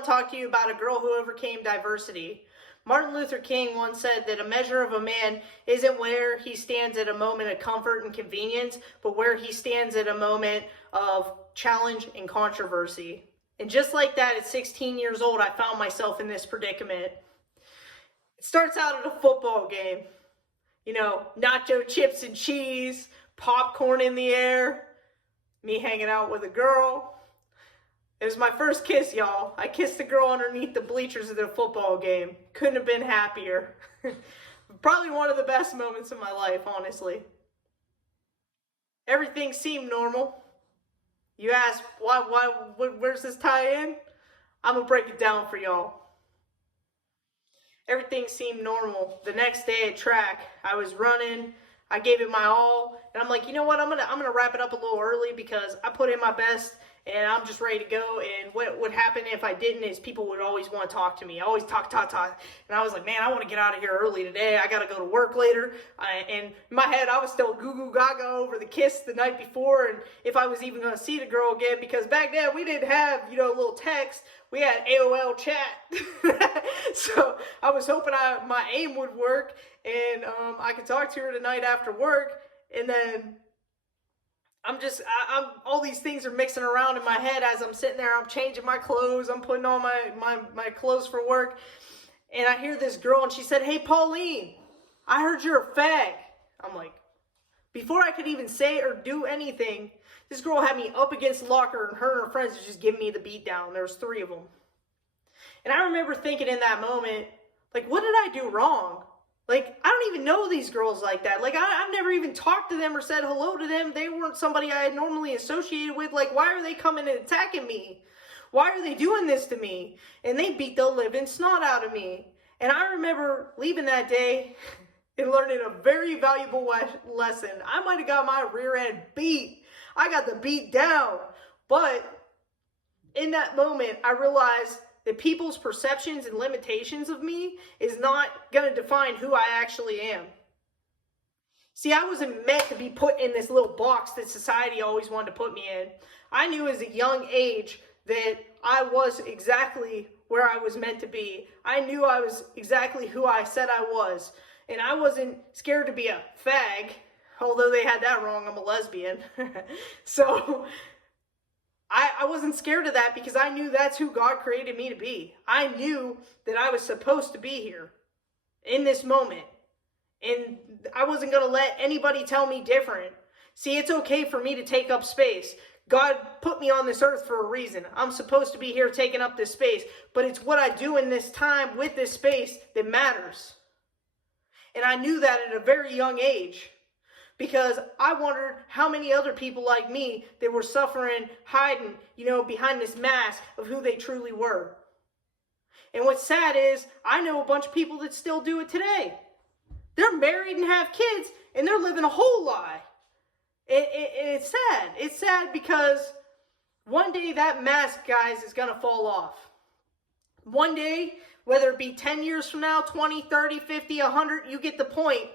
want to talk to you about a girl who overcame diversity. Martin Luther King once said that a measure of a man isn't where he stands at a moment of comfort and convenience, but where he stands at a moment of challenge and controversy. And just like that, at 16 years old, I found myself in this predicament. It starts out at a football game. You know, nacho chips and cheese, popcorn in the air, me hanging out with a girl. It was my first kiss, y'all. I kissed a girl underneath the bleachers of the football game. Couldn't have been happier. Probably one of the best moments of my life, honestly. Everything seemed normal. You ask, where's this tie in? I'm going to break it down for y'all. Everything seemed normal. The next day at track, I was running. I gave it my all. And I'm like, you know what? I'm gonna wrap it up a little early because I put in my best and I'm just ready to go. And what would happen if I didn't is people would always want to talk to me. I always talk. And I was like, man, I want to get out of here early today. I got to go to work later. And in my head, I was still goo gaga over the kiss the night before. And if I was even going to see the girl again, because back then we didn't have, a little text. We had AOL chat. So I was hoping my aim would work and I could talk to her tonight after work. And then I'm all these things are mixing around in my head as I'm sitting there. I'm changing my clothes. I'm putting on my clothes for work. And I hear this girl and she said, "Hey, Pauline, I heard you're a fag." I'm like, before I could even say or do anything, this girl had me up against the locker and her and her friends was just giving me the beat down. There was 3 of them. And I remember thinking in that moment, like, what did I do wrong? Like, I don't even know these girls like that. Like, I've never even talked to them or said hello to them. They weren't somebody I had normally associated with. Like, why are they coming and attacking me? Why are they doing this to me? And they beat the living snot out of me. And I remember leaving that day and learning a very valuable lesson. I might have got my rear end beat. I got the beat down. But in that moment, I realized that people's perceptions and limitations of me is not going to define who I actually am. See, I wasn't meant to be put in this little box that society always wanted to put me in. I knew as a young age that I was exactly where I was meant to be. I knew I was exactly who I said I was. And I wasn't scared to be a fag, although they had that wrong. I'm a lesbian. So I wasn't scared of that because I knew that's who God created me to be. I knew that I was supposed to be here in this moment. And I wasn't going to let anybody tell me different. See, it's okay for me to take up space. God put me on this earth for a reason. I'm supposed to be here taking up this space. But it's what I do in this time with this space that matters. And I knew that at a very young age. Because I wondered how many other people like me that were suffering, hiding, behind this mask of who they truly were. And what's sad is, I know a bunch of people that still do it today. They're married and have kids, and they're living a whole lie. It's sad. It's sad because one day that mask, guys, is going to fall off. One day, whether it be 10 years from now, 20, 30, 50, 100, you get the point.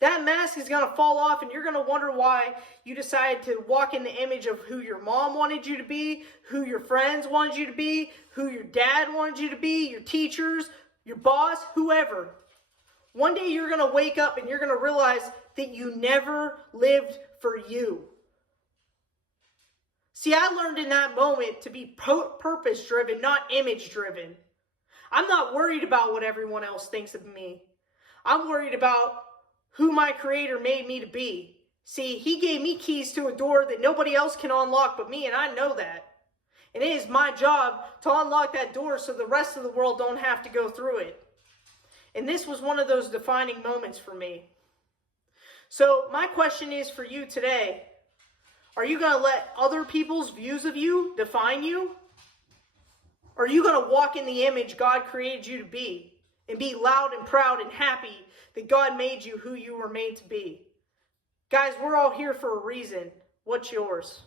That mask is going to fall off and you're going to wonder why you decided to walk in the image of who your mom wanted you to be, who your friends wanted you to be, who your dad wanted you to be, your teachers, your boss, whoever. One day you're going to wake up and you're going to realize that you never lived for you. See, I learned in that moment to be purpose-driven, not image-driven. I'm not worried about what everyone else thinks of me. I'm worried about who my Creator made me to be. See, He gave me keys to a door that nobody else can unlock but me, and I know that. And it is my job to unlock that door so the rest of the world don't have to go through it. And this was one of those defining moments for me. So my question is for you today, are you going to let other people's views of you define you? Or are you going to walk in the image God created you to be and be loud and proud and happy that God made you who you were made to be? Guys, we're all here for a reason. What's yours?